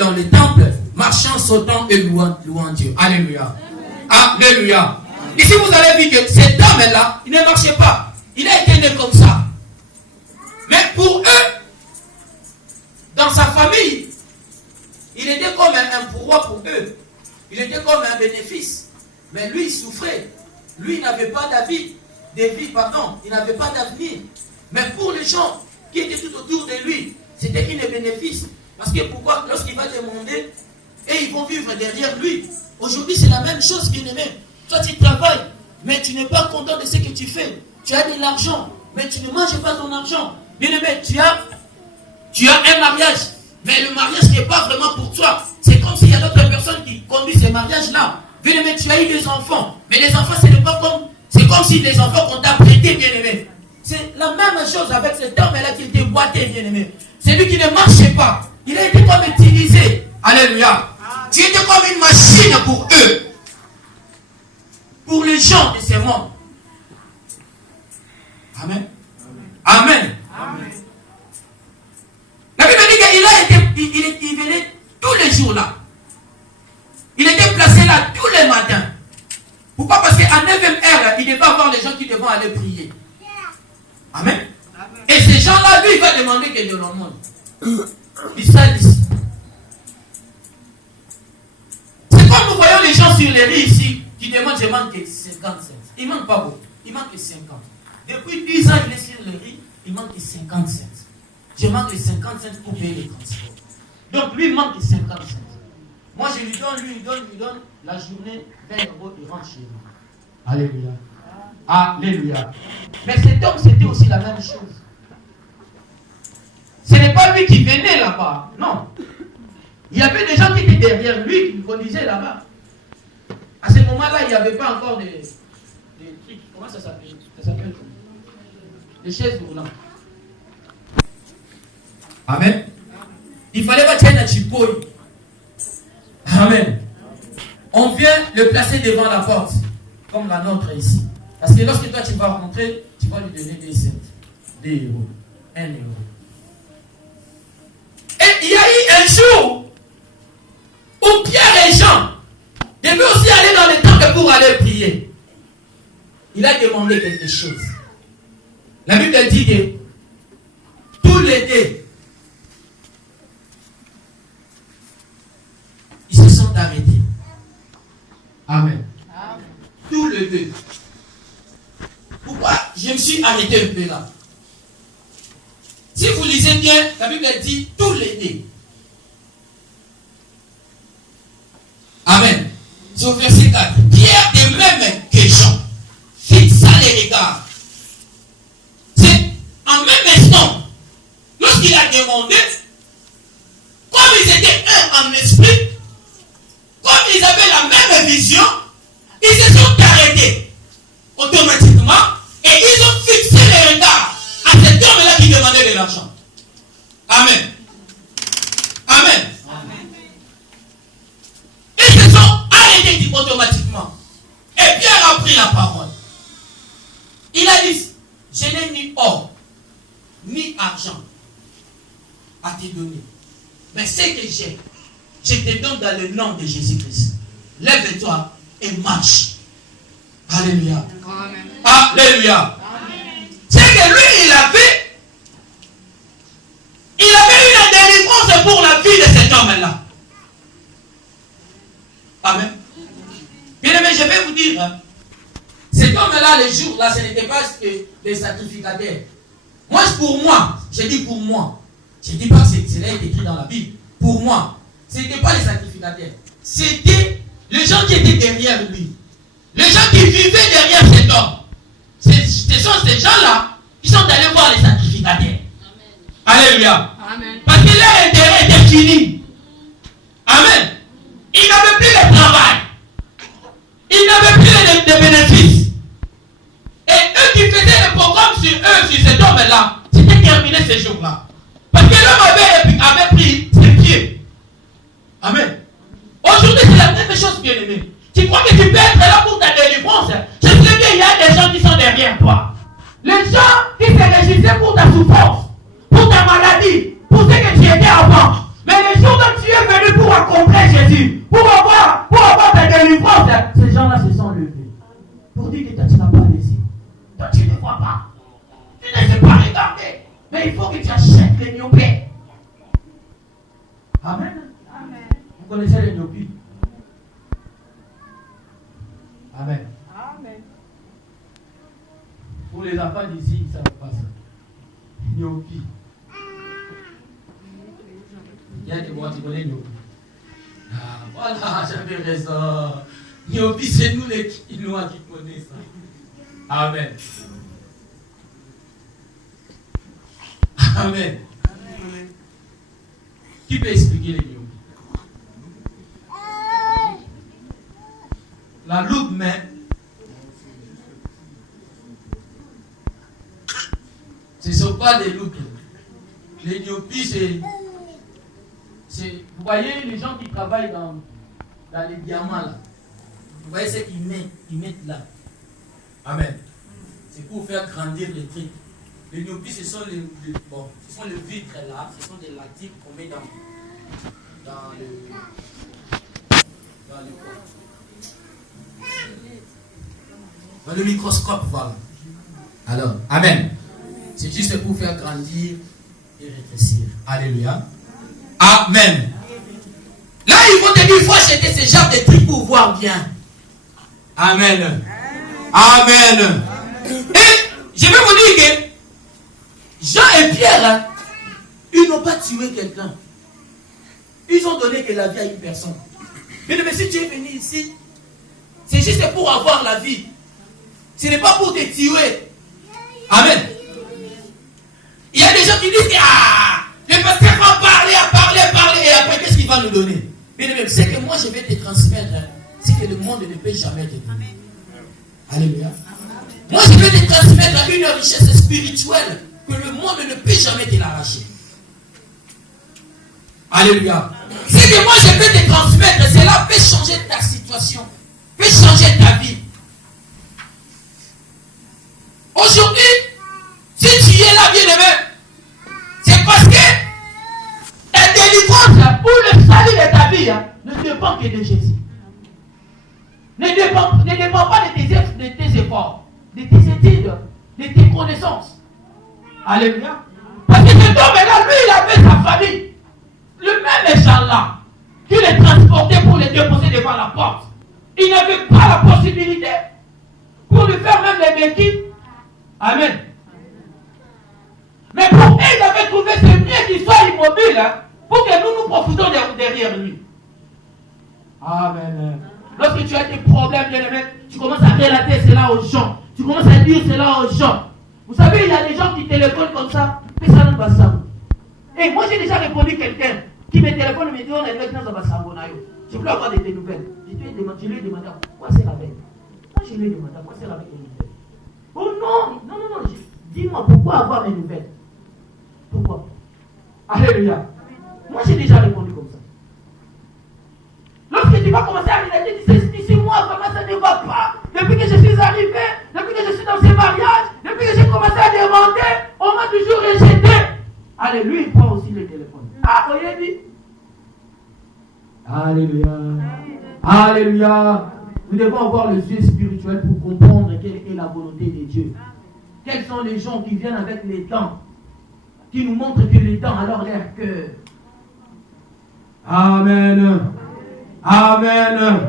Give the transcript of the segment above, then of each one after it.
dans le temple, marchant, sautant et louant Dieu. Alléluia. Alléluia. Ici, vous avez vu que cet homme-là, il ne marchait pas. Il a été né comme ça. Mais pour eux, dans sa famille, il était comme un pourroi pour eux. Il était comme un bénéfice. Mais lui, il souffrait. Lui, il n'avait pas d'avis. Il n'avait pas d'avenir. Mais pour les gens qui étaient tout autour de lui, c'était un bénéfice. Parce que pourquoi? Lorsqu'il va demander, et ils vont vivre derrière lui. Aujourd'hui, c'est la même chose, bien-aimé. Toi, tu travailles, mais tu n'es pas content de ce que tu fais. Tu as de l'argent, mais tu ne manges pas ton argent. Bien-aimé, tu as un mariage, mais le mariage n'est pas vraiment pour toi. C'est comme s'il y a d'autres personnes qui conduisent ces mariages-là. Bien-aimé, tu as eu des enfants, mais les enfants, c'est comme si les enfants qu'on t'a prêté, bien-aimé. C'est la même chose avec cet homme-là qui était boité, bien-aimé. C'est lui qui ne marchait pas. Il a été comme utilisé. Alléluia. Tu étais comme une machine pour eux. Pour les gens de ce monde. Amen. Amen. Amen. La Bible dit qu'il venait tous les jours là. Il était placé là tous les matins. Pourquoi? Parce qu'à 9e heure, il devait avoir les gens qui devaient aller prier. Amen. Amen. Et ces gens-là, lui, il va demander que de leur monde. C'est comme nous voyons les gens sur les rues ici qui demandent, je manque 50 cents. Il ne manque pas beaucoup. Il manque 50. Depuis 10 ans, il est sur les rues, il manque 50 cents. Je manque 50 cents pour payer les transports. Donc lui, il manque 50 cents. Moi, je lui donne la journée 20 €, il rentre chez lui. Alléluia. Alléluia. Mais cet homme, c'était aussi la même chose. Ce n'est pas lui qui venait là-bas. Non. Il y avait des gens qui étaient derrière lui, qui le conduisaient là-bas. À ce moment-là, il n'y avait pas encore des trucs. Comment ça s'appelle? Des chaises roulantes. Amen. Il fallait pas tirer un chipoui. Amen. On vient le placer devant la porte, comme la nôtre ici. Parce que lorsque toi tu vas rentrer, tu vas lui donner des cents, des euros, 1 euro. Et il y a eu un jour où Pierre et Jean devaient aussi aller dans le temple pour aller prier. Il a demandé quelque chose. La Bible dit que tous les deux, ils se sont arrêtés. Amen. Amen. Tous les deux. Pourquoi je me suis arrêté un peu là? Si vous lisez bien, la Bible dit tous les deux. Amen. C'est au verset 4. Pierre, de même que Jean, fixa les regards. C'est en même instant, lorsqu'il a demandé, comme ils étaient un en esprit, comme ils avaient la même vision, ils se sont arrêtés automatiquement et ils ont fixé les regards à cet homme-là qui demandait de l'argent. Amen. Amen. Amen. Ils se sont arrêtés automatiquement. Et Pierre a pris la parole. Il a dit, je n'ai ni or, ni argent à te donner. Mais ce que j'ai, je te donne dans le nom de Jésus-Christ. Lève-toi et marche. Alléluia. Amen. Alléluia. C'est que lui, il avait une délivrance pour la vie de cet homme-là. Amen. Bien aimé, je vais vous dire, hein, cet homme-là, les jours là, ce n'était pas que les sacrificataires. Moi, pour moi, je dis pour moi. Je ne dis pas que cela est écrit dans la Bible. Pour moi, ce n'était pas les sacrificataires. C'était les gens qui étaient derrière lui. Les gens qui vivaient derrière cet homme. Ce sont ces gens-là qui sont allés voir les sacrificataires. Amen. Alléluia. Amen. Parce que leur intérêt était fini. Amen. Ils n'avaient plus de travail. Ils n'avaient plus de bénéfices. Et eux qui faisaient le programme sur eux, sur cet homme-là, c'était terminé ce jour-là. Parce que l'homme avait pris ses pieds. Amen. Aujourd'hui, c'est la même chose, bien-aimé. Tu crois que tu peux être là pour ta délivrance? Je sais bien, il y a des gens qui sont derrière toi. Les gens qui se régissaient pour ta souffrance, pour ta maladie, pour ce que tu étais avant. Amen. Amen. Vous connaissez les nyopies? Amen. Amen. Pour les enfants d'ici, ils ne savent pas ça. Nyopi. Il y a des mots qui connaissent Nyopi. Ah, voilà, j'avais raison. Nyopi, c'est nous les Quinois qui connaissons ça. Amen. Amen. Amen. Qui peut expliquer les Nyopi? La loupe main. Ce ne sont pas des loupes. Les Nyopi, c'est. Vous voyez les gens qui travaillent dans les diamants là. Vous voyez ce qu'ils mettent là. Amen. C'est pour faire grandir les trucs. Les Nyopi, ce sont les vitres là. Ce sont des latiques qu'on met dans le microscope, voilà. Alors, amen. C'est juste pour faire grandir et rétrécir. Alléluia. Amen. Là, ils vont te dire, il faut acheter ce genre de trucs pour voir bien. Amen. Amen. Et je vais vous dire que Jean et Pierre, ils n'ont pas tué quelqu'un. Ils ont donné que la vie à une personne. Mais si tu es venu ici, c'est juste pour avoir la vie. Ce n'est pas pour te tuer. Amen. Il y a des gens qui disent, le pasteur va parler, et après, qu'est-ce qu'il va nous donner? Mais c'est que moi, je vais te transmettre, c'est que le monde ne peut jamais te donner. Alléluia. Moi, je vais te transmettre une richesse spirituelle que le monde ne peut jamais te l'arracher. Alléluia. C'est que moi, je vais te transmettre, cela peut changer ta situation, peut changer ta vie. Aujourd'hui, si tu es là, bien-aimé, c'est parce que ta délivrance ou le salut de ta vie ne dépend que de Jésus. Ne dépend pas de tes efforts, de tes études, de tes connaissances. Alléluia. Parce que cet homme-là, lui, il avait sa famille. Le même échange-là, qui les transportait pour les déposer devant la porte. Il n'avait pas la possibilité pour lui faire même les béquilles. Amen. Mais pour eux, ils avaient trouvé ce mieux qu'il soit immobile pour que nous profitions derrière lui. Amen. Lorsque tu as des problèmes, bien-aimé, tu commences à relater cela aux gens. Tu commences à dire cela aux gens. Vous savez, il y a des gens qui téléphonent comme ça. Et ça ne passe pas. Et moi, j'ai déjà répondu à quelqu'un qui me téléphone et me dit, on est avec nous dans Bassangonayo. Je peux avoir des nouvelles. Je lui ai demandé pourquoi c'est la veille. Moi, je lui ai demandé pourquoi c'est la veille des nouvelles. Oh non. Dis-moi, pourquoi avoir mes nouvelles? Pourquoi? Alléluia. Moi, j'ai déjà répondu comme ça. Lorsque tu vas commencer à regarder, tu sais, ici, moi, vraiment, ça ne va pas. Depuis que je suis arrivé, depuis que je suis dans ces mariages, depuis que j'ai commencé à demander, on m'a toujours rejeté. Allez, lui, il prend aussi le téléphone. Voyez dit. Alléluia. Alléluia. Nous devons avoir les yeux spirituels pour comprendre quelle est la volonté de Dieu. Quels sont les gens qui viennent avec les dents, qui nous montrent que les dents, alors leur cœur. Amen. Amen.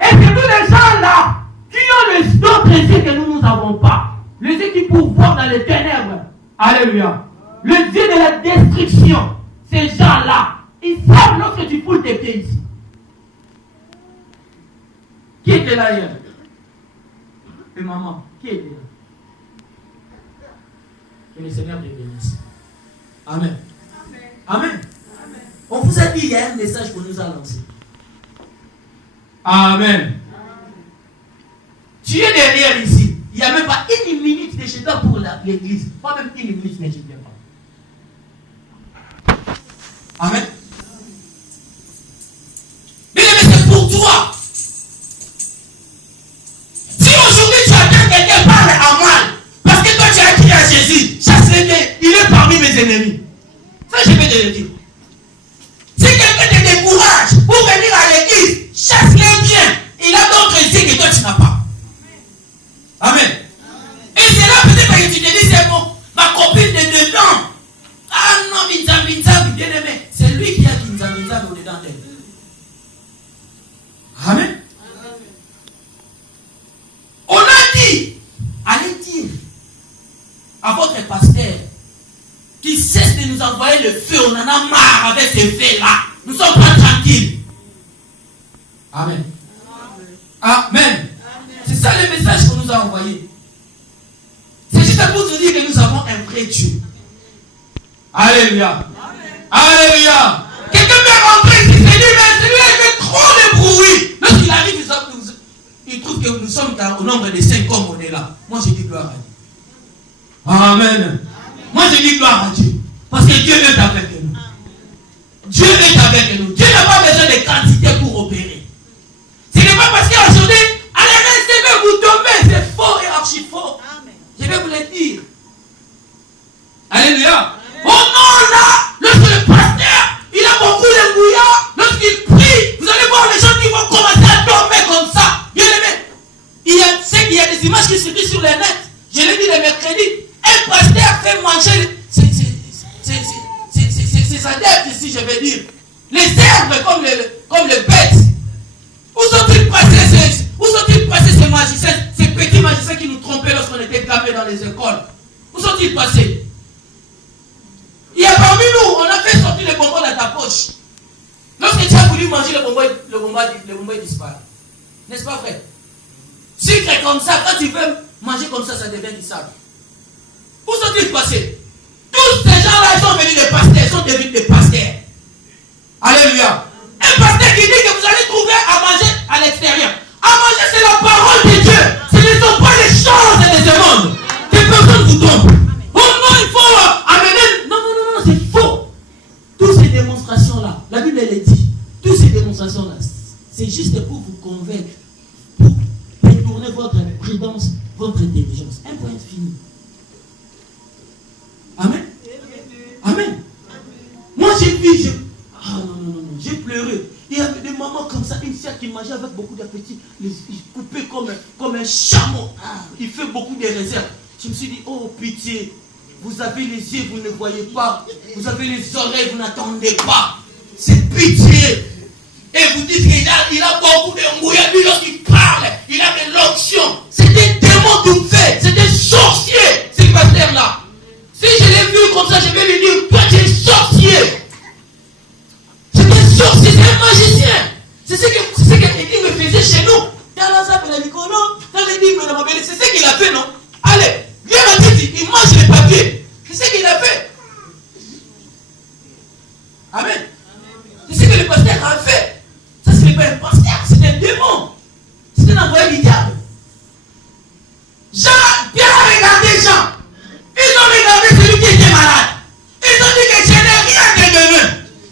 Et c'est tous les gens là qui ont d'autres yeux que nous n'avons pas. Les yeux qui peuvent voir dans les ténèbres. Alléluia. Le Dieu de la destruction. Ces gens-là, ils savent lorsque tu foules tes pieds ici. Qui était là hier? Et maman, qui était là? Que le Seigneur te bénisse. Amen. Amen. Amen. On vous a dit, il y a un message qu'on nous a lancé. Amen. Tu es derrière ici. Il n'y a même pas une minute de chétan pour l'église. Pas même une minute, mais je ne viens pas. Amen. Mais c'est pour toi. Si aujourd'hui tu attends quelqu'un parle à moi, parce que toi tu as crié à Jésus, chasse-le, il est parmi mes ennemis. Ça je vais te le dire. Si quelqu'un te décourage pour venir à l'église, chasse-le bien. Il a d'autres idées que toi tu n'as pas. Amen. Et c'est là peut-être que tu te dis, c'est bon, ma copine de dedans, le feu, on en a marre avec ces faits-là. Nous ne sommes pas tranquilles. Amen. Amen. C'est ça le message qu'on nous a envoyé. C'est juste pour nous dire que nous avons un vrai Dieu. Alléluia. Alléluia. Quelqu'un peut rentrer ici, c'est lui, mais celui-là il fait trop de bruit. Lorsqu'il arrive, il trouve que nous sommes au nombre de 5 comme on est là. Moi je dis gloire à Dieu. Amen. Moi je dis gloire à Dieu. Parce que Dieu est avec nous. Dieu est avec nous. Dieu n'a pas besoin de quantité pour opérer. Ce n'est pas parce qu'aujourd'hui, à la RSTV, vous tombez, c'est faux et archi faux. Je vais vous le dire. Alléluia. Oh non, là, lorsque le pasteur, il a beaucoup de bouillard, lorsqu'il prie, vous allez voir les gens qui vont commencer à tomber comme ça. Bien aimé. Il y a des images qui circulent sur le net. Je l'ai dit le mercredi. Un pasteur fait manger ses adeptes ici, je vais dire. Les herbes comme les bêtes. Où sont-ils passés ces magiciens, ces petits magiciens qui nous trompaient lorsqu'on était gamins dans les écoles? Où sont-ils passés? Il y a parmi nous, on a fait sortir le bonbon dans ta poche. Lorsque tu as voulu manger le bonbon disparaît. N'est-ce pas vrai? Sucre comme ça, quand tu veux manger comme ça devient du sable. Où sont-ils passés? Tous ces gens-là, ils sont venus des pasteurs, ils sont devenus des pasteurs. Alléluia. Un pasteur qui dit que vous allez trouver à manger à l'extérieur. À manger, c'est la parole de Dieu. Ce ne sont pas les choses de ce monde. Que personne vous trompe. Oh non, il faut amener. Non, c'est faux. Toutes ces démonstrations-là, la Bible elle dit, toutes ces démonstrations-là, c'est juste pour vous convaincre, pour détourner votre prudence, votre intelligence. Un point fini. Amen. Amen. Moi j'ai vu, j'ai pleuré. Il y avait des mamans comme ça, une sœur qui mangeait avec beaucoup d'appétit, il coupait comme un chameau. Il fait beaucoup de réserves. Je me suis dit, oh pitié, vous avez les yeux, vous ne voyez pas. Vous avez les oreilles, vous n'attendez pas. C'est pitié. Et vous dites qu'il a beaucoup de mouillage. Lui, lorsqu'il parle, il a de l'onction. C'est des démons tout faits. C'est des sorciers, ces pasteurs-là. Si je l'ai vu comme ça, je vais lui dire, toi tu es sorcier. C'est un sorcier, c'est un magicien. C'est ce que quelqu'un me faisait chez nous. C'est ce qu'il a fait, non? Allez, viens ma tête, il mange les papiers. C'est ce qu'il a fait. Amen. C'est ce que le pasteur a fait. Ça, ce n'est pas un pasteur, c'est un démon. C'est un envoyé du diable. Jean, bien regardé Jean. Ils ont regardé celui qui était malade. Ils ont dit que je n'ai rien de donné.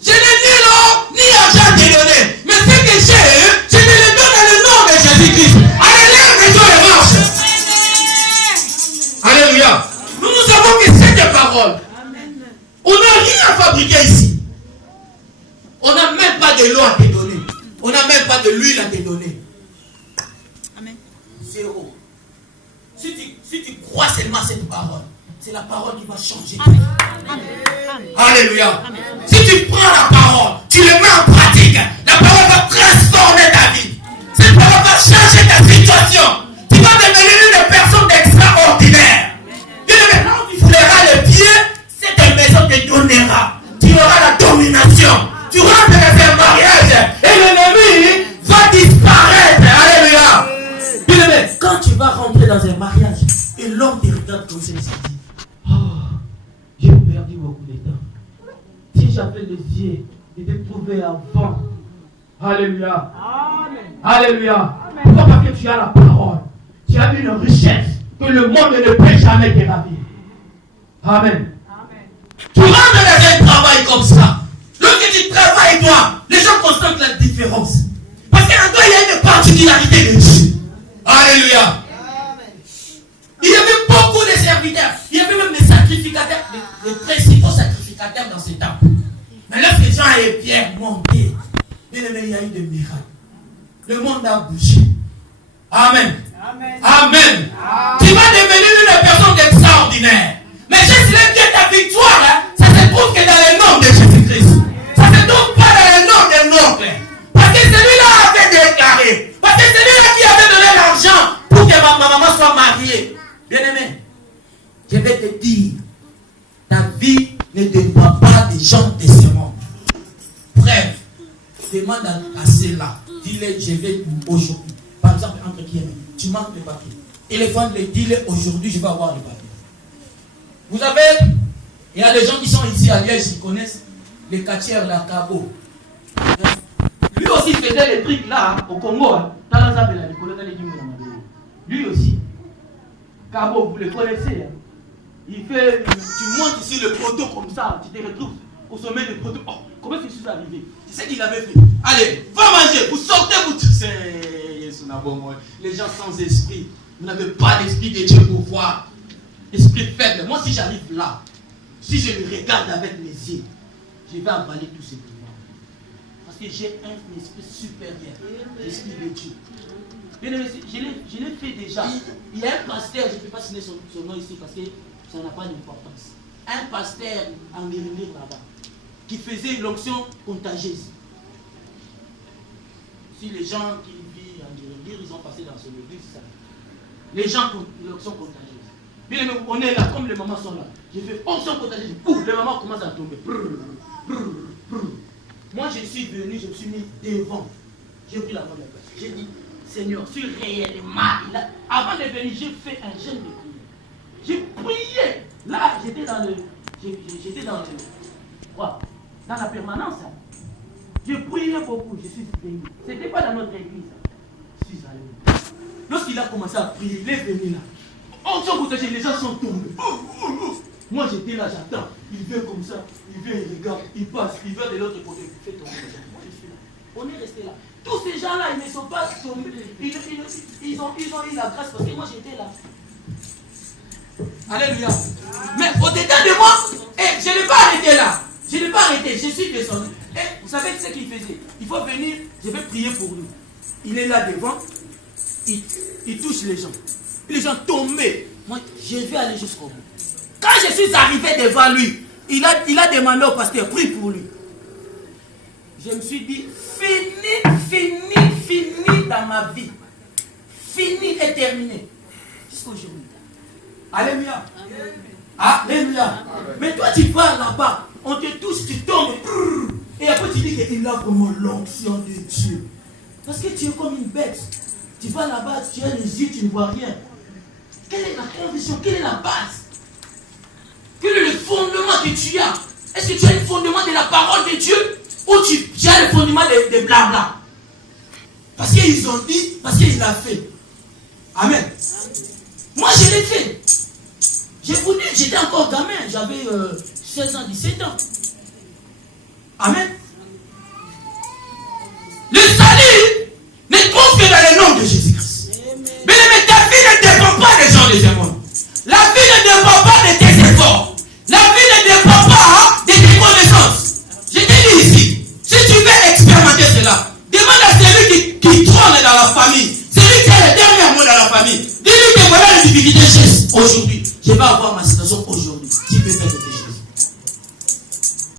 Je n'ai ni l'or, ni argent de donner. Mais ce que j'ai, je ne le donne dans le nom de Jésus-Christ. Alléluia, que Dieu le marche. Alléluia. Nous savons que c'est des paroles. On n'a rien à fabriquer ici. On n'a même pas de l'eau à te donner. On n'a même pas de l'huile à te donner. Amen. Zéro. Si tu crois seulement cette parole, c'est la parole qui va changer ta vie. Alléluia. Amen. Si tu prends la parole, tu le mets en pratique, la parole va transformer ta vie. Cette parole va changer ta situation. Tu vas devenir une personne d'extraordinaire. Bien maintenant, tu fouleras les pieds, cette maison te donnera. Tu auras la domination. Tu rentres dans un mariage et l'ennemi va disparaître. Alléluia. Bien aimé, quand tu vas rentrer dans un mariage et l'homme te regarde comme ça, il se dit, oh, j'ai perdu beaucoup de temps. Si j'avais les yeux et de trouver avant. Alléluia. Amen. Alléluia. Pourquoi? Parce que tu as la parole. Tu as une richesse que le monde ne peut jamais te ravir. Amen. Amen. Tu rentres dans un travail comme ça. Lorsque tu travailles, toi, les gens constatent la différence. Parce qu'en toi, il y a une particularité de Dieu. Alléluia. Il y avait beaucoup de serviteurs. Il y avait même des sacrificateurs, les principaux sacrificateurs dans ces temps. Mais lorsque Jean et Pierre montaient, il y a eu des miracles. Le monde a bougé. Amen. Amen. Amen. Amen. Tu vas devenir une personne extraordinaire. Mais je célèbre ta victoire, hein, ça se trouve que dans le nom de Jésus-Christ. Ça ne se trouve pas dans le nom de l'oncle. Parce que celui-là avait déclaré. Parce que celui-là qui avait donné l'argent pour que ma maman soit mariée. Bien-aimé, je vais te dire, ta vie ne dépend pas des gens. demande à ceux-là, dis-le, je vais aujourd'hui. Par exemple, entre qui tu manques de papier. Téléphone-les, dis-le, aujourd'hui, je vais avoir le papier. Vous avez, il y a des gens qui sont ici à Liège, ils connaissent les quartiers, la Cabo. Lui aussi faisait les trucs là, au Congo. Lui aussi. Cabo, vous le connaissez. Il fait, tu montes ici le poteau comme ça, tu te retrouves au sommet du poteau. Oh, comment tu suis arrivé? C'est ce qu'il avait fait. Allez, va manger, vous sortez, vous tous. Les gens sans esprit, vous n'avez pas d'esprit de Dieu pour voir. Esprit faible. Moi, si j'arrive là, si je le regarde avec mes yeux, je vais avaler tous ces pouvoirs. Parce que j'ai un esprit supérieur, l'esprit de Dieu. Je l'ai fait déjà. Il y a un pasteur, je ne peux pas signer son nom ici parce que ça n'a pas d'importance. Un pasteur en guérilla là-bas, qui faisait l'onction contagieuse. Si les gens qui vivent en guérilla, ils ont passé dans son église, ça. Les gens, l'onction contagieuse. Bien, on est là, comme les mamans sont là. J'ai fait onction contagieuse. Les mamans commencent à tomber. Moi, je suis venu, je me suis mis devant. J'ai pris la main de la personne. J'ai dit, Seigneur, si réellement, avant de venir, j'ai fait un jeûne de prière. J'ai prié. Là, j'étais dans la permanence. J'ai prié beaucoup, je suis venu. C'était pas dans notre église. Je suis allé. Lorsqu'il a commencé à prier, il est venu là. Les gens sont tombés. Moi j'étais là, j'attends. Il vient comme ça, il vient, il regarde, il passe, il vient de l'autre côté, il fait tomber les gens. Moi je suis là. On est resté là. Tous ces gens-là, ils ne sont pas tombés. Ils ont eu la grâce parce que moi j'étais là. Alléluia. Mais au-dedans de moi, je ne l'ai pas arrêté là. Je ne l'ai pas arrêté, je suis descendu. Vous savez ce qu'il faisait? Il faut venir, je vais prier pour lui. Il est là devant, il touche les gens. Les gens tombaient. Moi, je vais aller jusqu'au bout. Quand je suis arrivé devant lui, il a demandé au pasteur, prie pour lui. Je me suis dit, fini dans ma vie. Fini et terminé. Jusqu'aujourd'hui. Alléluia. Alléluia. Mais toi, tu vas là-bas, on te touche, tu tombes. Et après, tu dis qu'il a vraiment l'onction de Dieu. Parce que tu es comme une bête. Tu vas là-bas, tu as les yeux, tu ne vois rien. Quelle est la conviction? Quelle est la base? Quel est le fondement que tu as? Est-ce que tu as le fondement de la parole de Dieu? Ou tu as le fondement de blabla? Parce qu'ils ont dit, parce qu'il l'a fait. Amen. Moi, je l'ai fait. Je vous dis, j'étais encore gamin. J'avais 16 ans, 17 ans. Amen. Le salut ne trouve que dans le nom de Jésus-Christ. Mais ta vie ne dépend pas des gens de ce monde. La vie ne dépend pas de tes efforts. La vie ne dépend pas de tes connaissances. Je te dis ici, si tu veux expérimenter cela, demande à celui qui trône dans la famille, celui qui a le dernier mot dans la famille. Dis-lui que voilà les difficultés aujourd'hui. Je vais avoir ma situation aujourd'hui.